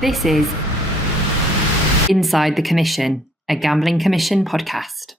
This is Inside the Commission, a Gambling Commission podcast.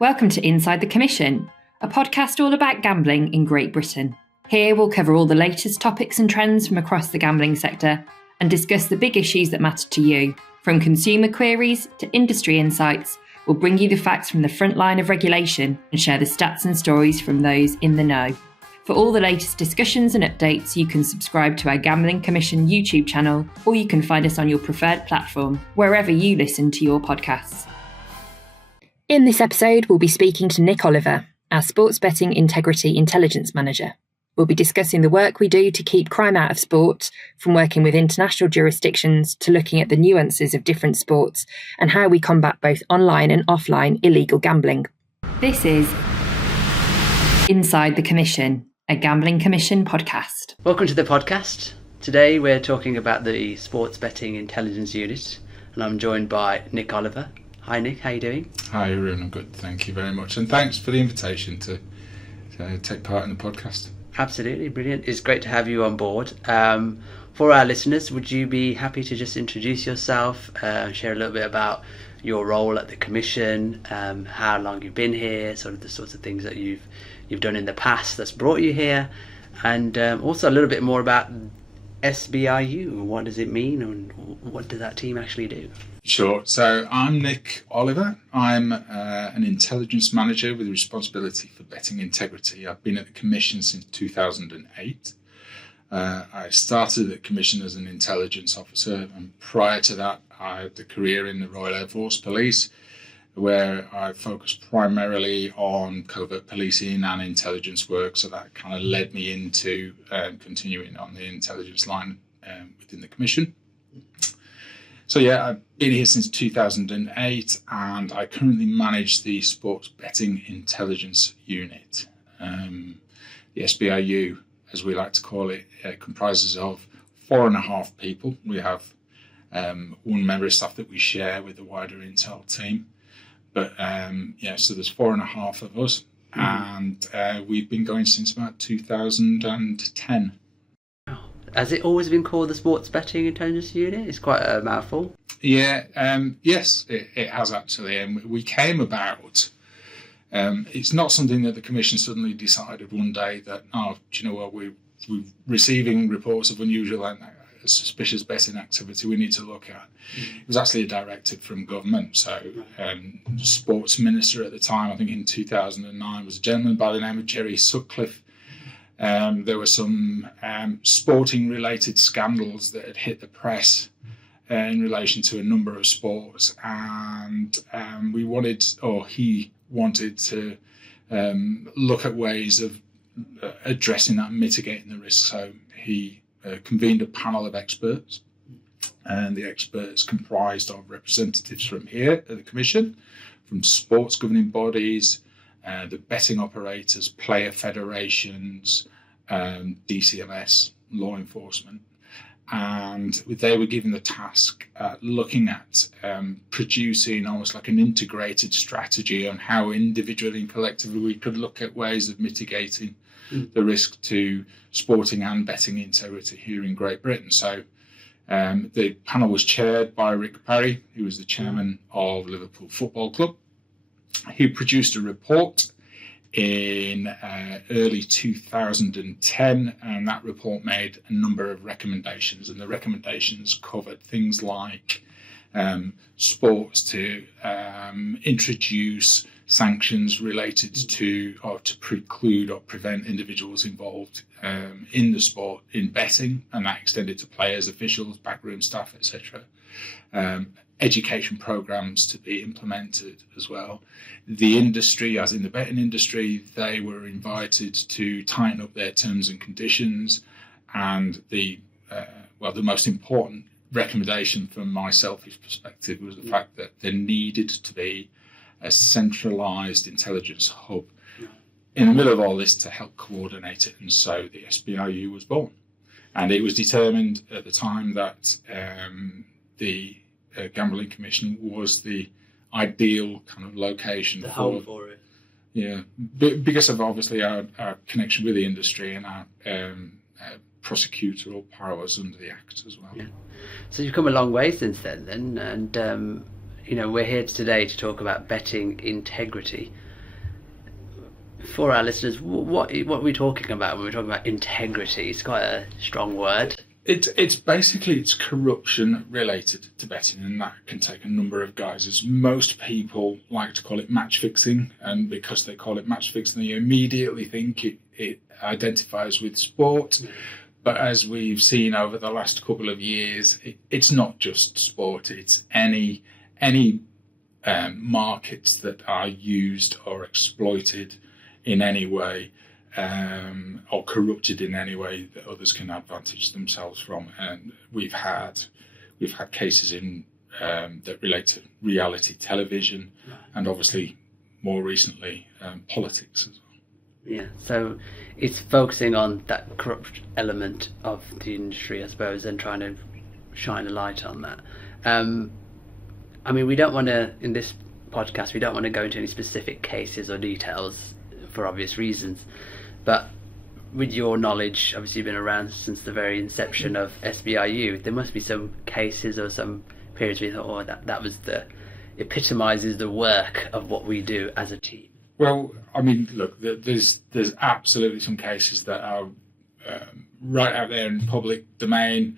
Welcome to Inside the Commission, a podcast all about gambling in Great Britain. Here we'll cover all the latest topics and trends from across the gambling sector and discuss the big issues that matter to you. From consumer queries to industry insights, we'll bring you the facts from the front line of regulation and share the stats and stories from those in the know. For all the latest discussions and updates, you can subscribe to our Gambling Commission YouTube channel, or you can find us on your preferred platform, wherever you listen to your podcasts. In this episode, we'll be speaking to Nick Oliver, our Sports Betting Integrity Intelligence Manager. We'll be discussing the work we do to keep crime out of sport, from working with international jurisdictions to looking at the nuances of different sports and how we combat both online and offline illegal gambling. This is Inside the Commission, a Gambling Commission podcast. Welcome to the podcast. Today we're talking about the Sports Betting Intelligence Unit, and I'm joined by Nick Oliver. Hi Nick, how are you doing? Hi Arun, I'm good, thank you very much, and thanks for the invitation to take part in the podcast. Absolutely, brilliant. It's great to have you on board. For our listeners, would you be happy to just introduce yourself, share a little bit about your role at the Commission, how long you've been here, sort of the sorts of things that you've done in the past that's brought you here, and also a little bit more about SBIU. What does it mean, and what does that team actually do? Sure. So I'm Nick Oliver. I'm an intelligence manager with responsibility for betting integrity. I've been at the Commission since 2008. I started at the Commission as an intelligence officer, and prior to that I had a career in the Royal Air Force Police, where I focused primarily on covert policing and intelligence work. So that kind of led me into continuing on the intelligence line within the Commission. So yeah, I've been here since 2008, and I currently manage the Sports Betting Intelligence Unit. The SBIU, as we like to call it, comprises of 4.5 people. We have one member of staff that we share with the wider Intel team. But so there's 4.5 of us, and we've been going since about 2010. Has it always been called the Sports Betting Intelligence Unit? It's quite a mouthful. Yeah, yes, it has actually. And we came about, it's not something that the Commission suddenly decided one day that, do you know what, we're receiving reports of unusual and suspicious betting activity we need to look at. It was actually a directive from government. So sports minister at the time, I think in 2009, was a gentleman by the name of Jerry Sutcliffe. There were some sporting related scandals that had hit the press in relation to a number of sports, and he wanted to look at ways of addressing that and mitigating the risk. So he convened a panel of experts, and the experts comprised of representatives from here at the Commission, from sports governing bodies, the betting operators, player federations, DCMS, law enforcement. And they were given the task looking at producing almost like an integrated strategy on how individually and collectively we could look at ways of mitigating the risk to sporting and betting integrity here in Great Britain. So the panel was chaired by Rick Parry, who was the chairman of Liverpool Football Club. He produced a report in early 2010, and that report made a number of recommendations, and the recommendations covered things like sports to introduce sanctions related to or to preclude or prevent individuals involved in the sport in betting, and that extended to players, officials, backroom staff, etc. Education programs to be implemented as well. The industry, as in the betting industry, they were invited to tighten up their terms and conditions, and the most important recommendation from my selfish perspective was the fact that there needed to be a centralised intelligence hub in the middle of all this to help coordinate it, and so the SBIU was born. And it was determined at the time that the Gambling Commission was the ideal kind of location for it. Yeah, because of obviously our connection with the industry and our prosecutorial powers under the Act as well. Yeah. So you've come a long way since then, and we're here today to talk about betting integrity. For our listeners, what are we talking about when we're talking about integrity? It's quite a strong word. It's basically corruption related to betting, and that can take a number of guises. Most people like to call it match fixing, and because they call it match fixing, they immediately think it identifies with sport. But as we've seen over the last couple of years, it's not just sport. It's any markets that are used or exploited in any way, or corrupted in any way that others can advantage themselves from. And we've had cases in that relate to reality television, and obviously more recently politics as well. Yeah, so it's focusing on that corrupt element of the industry, I suppose, and trying to shine a light on that. We don't want to, in this podcast, we don't want to go into any specific cases or details for obvious reasons, but with your knowledge, obviously you've been around since the very inception of SBIU, there must be some cases or some periods where you thought, that was epitomises the work of what we do as a team. Well, look, there's absolutely some cases that are right out there in public domain.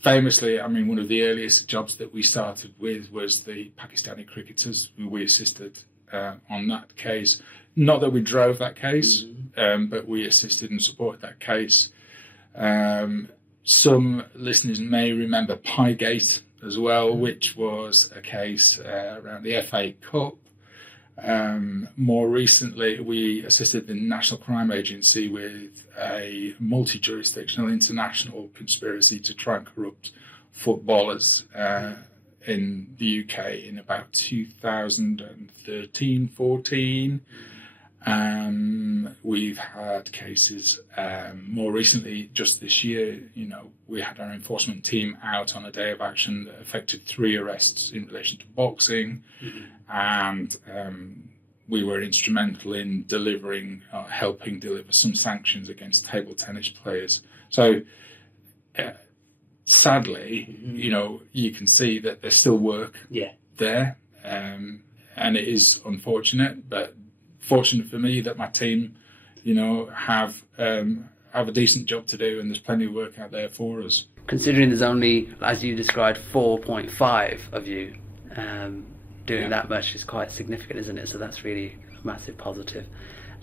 Famously, one of the earliest jobs that we started with was the Pakistani cricketers, who we assisted on that case. Not that we drove that case, but we assisted and supported that case. Some listeners may remember Piegate as well, which was a case around the FA Cup. More recently, we assisted the National Crime Agency with a multi-jurisdictional international conspiracy to try and corrupt footballers in the UK in about 2013-14. We've had cases more recently, just this year. We had our enforcement team out on a day of action that affected 3 arrests in relation to boxing, and we were instrumental in helping deliver some sanctions against table tennis players. So sadly, you can see that there's still work there, and it is unfortunate, but fortunate for me that my team, have a decent job to do, and there's plenty of work out there for us. Considering there's only, as you described, 4.5 of you doing that much is quite significant, isn't it? So that's really a massive positive.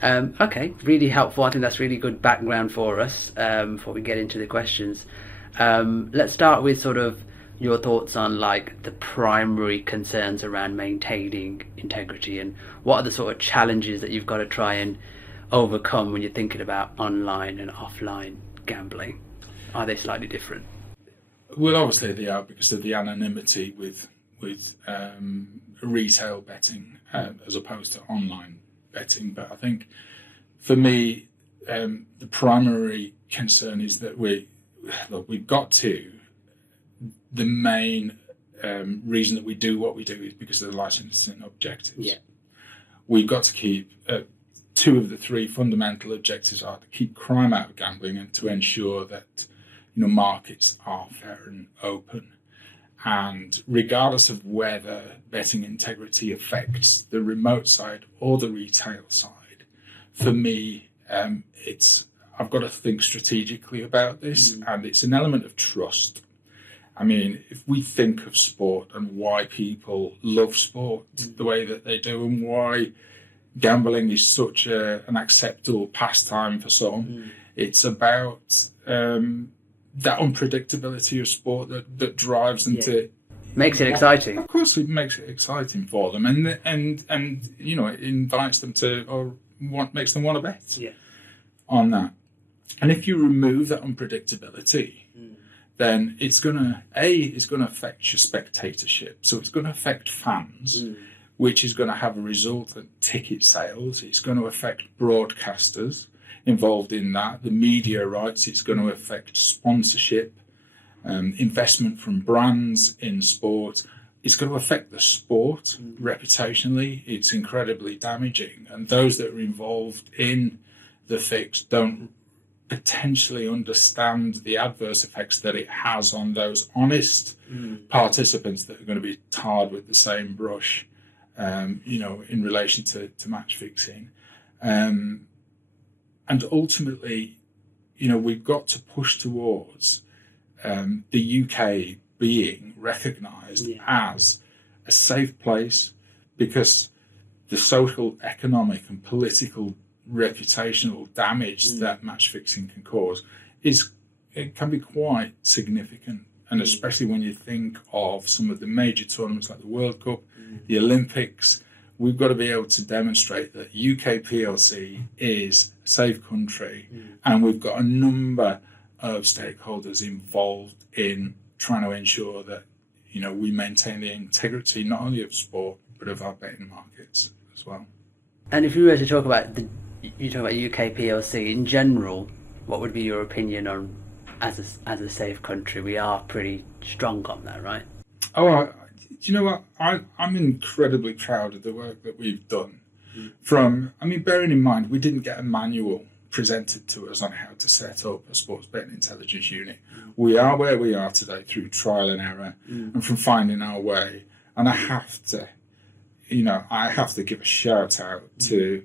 Okay, really helpful. I think that's really good background for us before we get into the questions. Let's start with sort of your thoughts on the primary concerns around maintaining integrity, and what are the sort of challenges that you've got to try and overcome when you're thinking about online and offline gambling. Are they slightly different? Well, obviously they are, because of the anonymity with retail betting as opposed to online betting. But I think for me, the primary concern is that we've got to. The main reason that we do what we do is because of the licensing objectives. Yeah. We've got to keep 2 of the 3 fundamental objectives are to keep crime out of gambling and to ensure that markets are fair and open. And regardless of whether betting integrity affects the remote side or the retail side, for me, I've got to think strategically about this, and it's an element of trust. If we think of sport and why people love sport the way that they do, and why gambling is such an acceptable pastime for some, it's about that unpredictability of sport that drives them to... Makes it exciting. Of course, it makes it exciting for them, and it invites them to, or makes them want to bet on that. And if you remove that unpredictability, then it's going to affect your spectatorship. So it's going to affect fans, which is going to have a result in ticket sales. It's going to affect broadcasters involved in that, the media rights. It's going to affect sponsorship, investment from brands in sport. It's going to affect the sport reputationally. It's incredibly damaging. And those that are involved in the fix don't potentially understand the adverse effects that it has on those honest participants that are going to be tarred with the same brush, in relation to match fixing. And ultimately, we've got to push towards the UK being recognised as a safe place, because the social, economic and political reputational damage that match fixing can cause it can be quite significant. And especially when you think of some of the major tournaments like the World Cup, the Olympics, we've got to be able to demonstrate that UK PLC is a safe country, and we've got a number of stakeholders involved in trying to ensure that we maintain the integrity not only of sport but of our betting markets as well. And if you were to talk about UK PLC in general, what would be your opinion on as a safe country? We are pretty strong on that, right? Do you know what? I'm incredibly proud of the work that we've done. Bearing in mind, we didn't get a manual presented to us on how to set up a sports betting intelligence unit. We are where we are today through trial and error and from finding our way. And I have to give a shout out to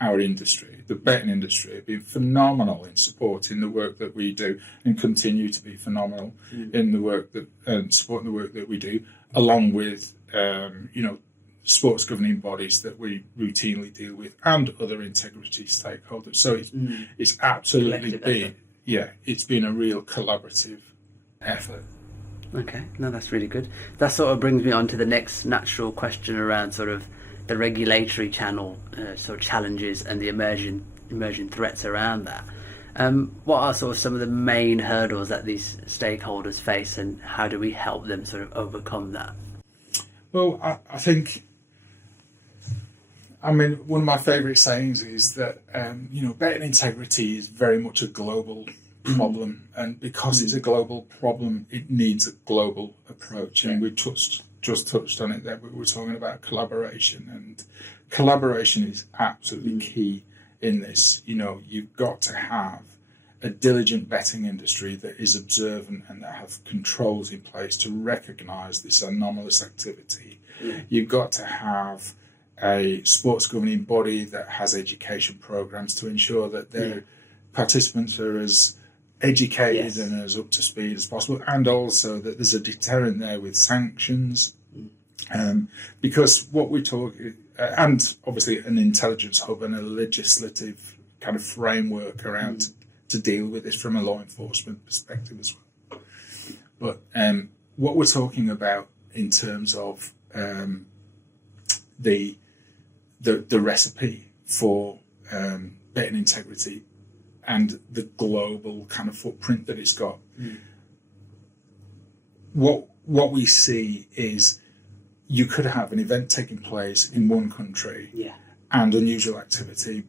our industry. The betting industry have been phenomenal in supporting the work that we do and continue to be phenomenal in the work that supporting the work that we do, along with sports governing bodies that we routinely deal with and other integrity stakeholders. So it's absolutely been a real collaborative effort. Okay, no, that's really good. That sort of brings me on to the next natural question around sort of the regulatory channel, sort of challenges and the emerging threats around that. What are sort of some of the main hurdles that these stakeholders face, and how do we help them sort of overcome that? Well, I think, one of my favourite sayings is that, betting integrity is very much a global problem, and because it's a global problem, it needs a global approach. And we just touched on it there. We were talking about collaboration, and collaboration is absolutely key in this. You've got to have a diligent betting industry that is observant and that have controls in place to recognise this anomalous activity. You've got to have a sports governing body that has education programs to ensure that their participants are as educated and as up to speed as possible, and also that there's a deterrent there with sanctions. Because what we talk, and obviously an intelligence hub and a legislative kind of framework around to deal with this from a law enforcement perspective as well. But what we're talking about in terms of the recipe for betting integrity and the global kind of footprint that it's got. What we see is you could have an event taking place in one country and unusual activity,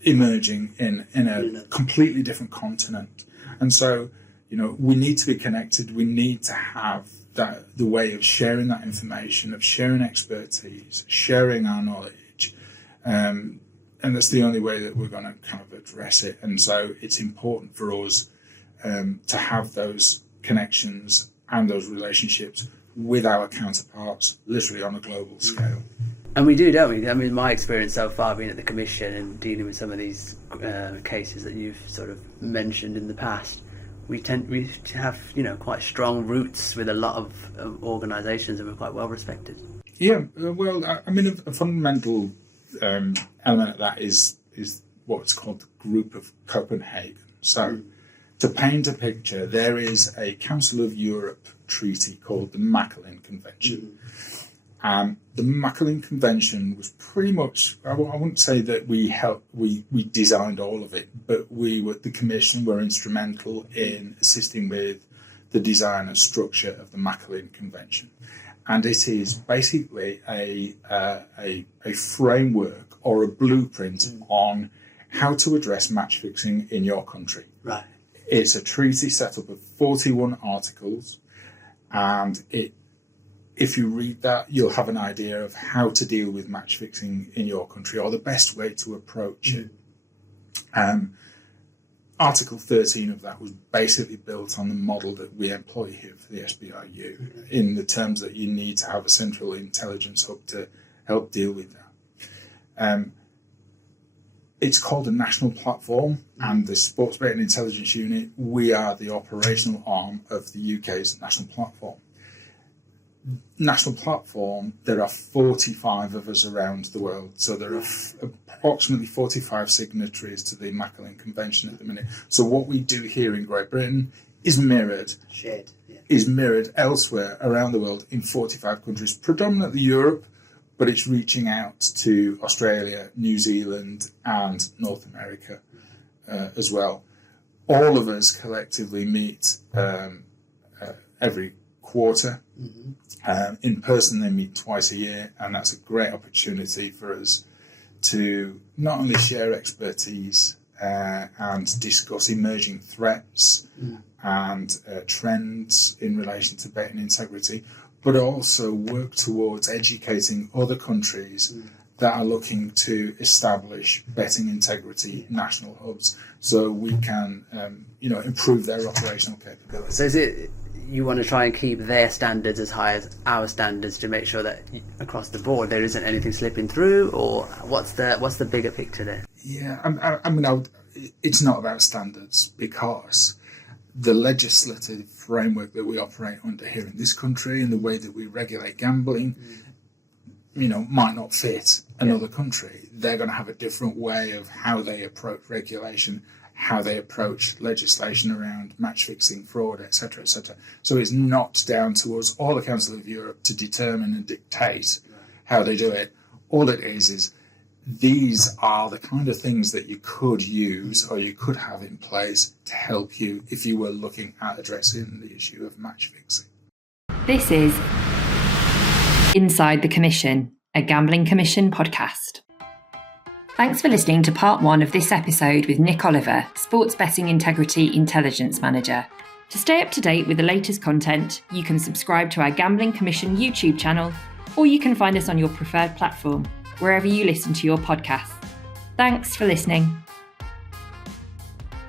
emerging in a completely different continent. And so, we need to be connected. We need to have the way of sharing that information, of sharing expertise, sharing our knowledge. And that's the only way that we're going to kind of address it. And so it's important for us to have those connections and those relationships with our counterparts, literally on a global scale. And we do, don't we? My experience so far being at the Commission and dealing with some of these cases that you've sort of mentioned in the past, we have, quite strong roots with a lot of organisations, and we're quite well respected. Yeah, well, a fundamental element of that is what's called the Group of Copenhagen. So, to paint a picture, there is a Council of Europe treaty called the Macolin Convention. The Macolin Convention was pretty much, I wouldn't say that we designed all of it, but the Commission were instrumental in assisting with the design and structure of the Macolin Convention. And it is basically a framework or a blueprint on how to address match fixing in your country. Right. It's a treaty set up of 41 articles, and if you read that, you'll have an idea of how to deal with match fixing in your country, or the best way to approach it. Article 13 of that was basically built on the model that we employ here for the SBRU, in the terms that you need to have a central intelligence hub to help deal with that. It's called a national platform, and the Sports Betting Intelligence Unit, we are the operational arm of the UK's national platform. National platform, there are 45 of us around the world. So there are approximately 45 signatories to the Macklin Convention at the minute. So what we do here in Great Britain is mirrored elsewhere around the world in 45 countries, predominantly Europe, but it's reaching out to Australia, New Zealand, and North America as well. All of us collectively meet every quarter. In person, they meet twice a year, and that's a great opportunity for us to not only share expertise and discuss emerging threats and trends in relation to betting integrity, but also work towards educating other countries that are looking to establish betting integrity national hubs, so we can improve their operational capability. So is it you want to try and keep their standards as high as our standards to make sure that across the board there isn't anything slipping through, or what's the bigger picture there? Yeah, it's not about standards, because the legislative framework that we operate under here in this country and the way that we regulate gambling, might not fit another country. They're going to have a different way of how they approach regulation, how they approach legislation around match fixing, fraud, etc., etc. So it's not down to us or the Council of Europe to determine and dictate how they do it. All it is these are the kind of things that you could use or you could have in place to help you if you were looking at addressing the issue of match fixing. This is Inside the Commission, a Gambling Commission podcast. Thanks for listening to part 1 of this episode with Nick Oliver, Sports Betting Integrity Intelligence Manager. To stay up to date with the latest content, you can subscribe to our Gambling Commission YouTube channel, or you can find us on your preferred platform, wherever you listen to your podcasts. Thanks for listening.